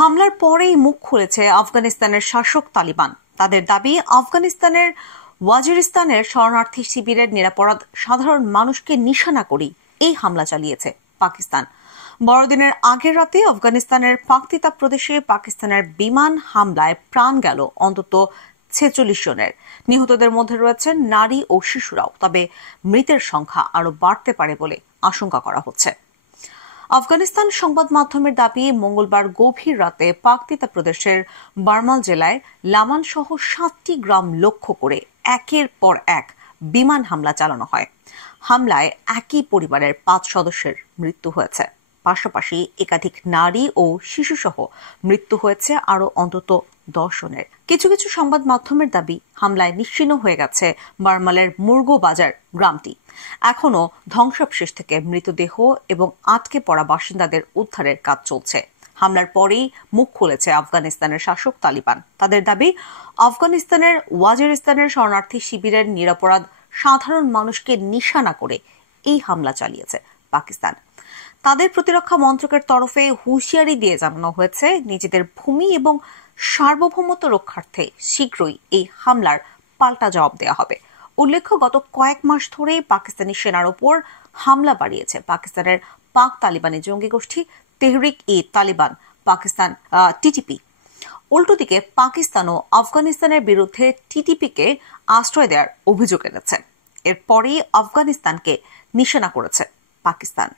হামলার পরেই মুখ খুলেছে আফগানিস্তানের শাসক তালিবান। তাদের দাবি, আফগানিস্তানের ওয়াজিরিস্তানের শরণার্থী শিবিরের নিরাপরাধ সাধারণ মানুষকে নিশানা করেই এই হামলা চালিয়েছে পাকিস্তান। বড়দিনের আগের রাতে আফগানিস্তানের পাকতিতা প্রদেশে পাকিস্তানের বিমান হামলায় প্রাণ গেল অন্তত 46 জনের। নিহতদের মধ্যে রয়েছেন নারী ও শিশুরাও। তবে মৃতের সংখ্যা আরো বাড়তে পারে বলে আশঙ্কা করা হচ্ছে। আফগানিস্তান সংবাদ মাধ্যমের দাবি, মঙ্গলবার গভীর রাতে পাকতিতা প্রদেশের বারমাল জেলায় লামান সহ 7টি গ্রাম লক্ষ্য করে একের পর এক বিমান হামলা চালানো হয়। হামলায় একই পরিবারের 5 সদস্যের মৃত্যু হয়েছে। পাশাপাশি একাধিক নারী ও শিশুসহ মৃত্যু হয়েছে আরো অন্তত 10 জনের। কিছু কিছু সংবাদ মাধ্যমের দাবি, হামলায় নিশ্চিহ্ন হয়ে গেছে বারমালের মুরগো বাজার গ্রামটি। এখনো ধ্বংসাবশেষ থেকে মৃতদেহ এবং আটকে পড়া বাসিন্দাদের উদ্ধারের কাজ চলছে। হামলার পরেই মুখ খুলেছে আফগানিস্তানের শাসক তালিবান। তাদের দাবি, আফগানিস্তানের ওয়াজিরিস্তানের শরণার্থী শিবিরের নিরাপরাধ সাধারণ মানুষকে নিশানা করে এই হামলা চালিয়েছে পাকিস্তান। তাদের প্রতিরক্ষা মন্ত্রকের তরফে হুঁশিয়ারি দিয়ে জানানো হয়েছে, নিজেদের ভূমি এবং সার্বভৌমত্ব রক্ষার্থে শীঘ্রই এই হামলার পাল্টা জবাব দেওয়া হবে। উল্লেখ্য, গত কয়েক মাস ধরে পাকিস্তানি সেনার ওপর হামলা বাড়িয়েছে পাকিস্তানের পাক তালিবানি জঙ্গি গোষ্ঠী তেহরিক-ই-তালিবান পাকিস্তান টিটিপি। উল্টোদিকে পাকিস্তানও আফগানিস্তানের বিরুদ্ধে টিটিপিকে আশ্রয় দেওয়ার অভিযোগ এনেছে। এরপরই আফগানিস্তানকে নিশানা করেছে পাকিস্তান।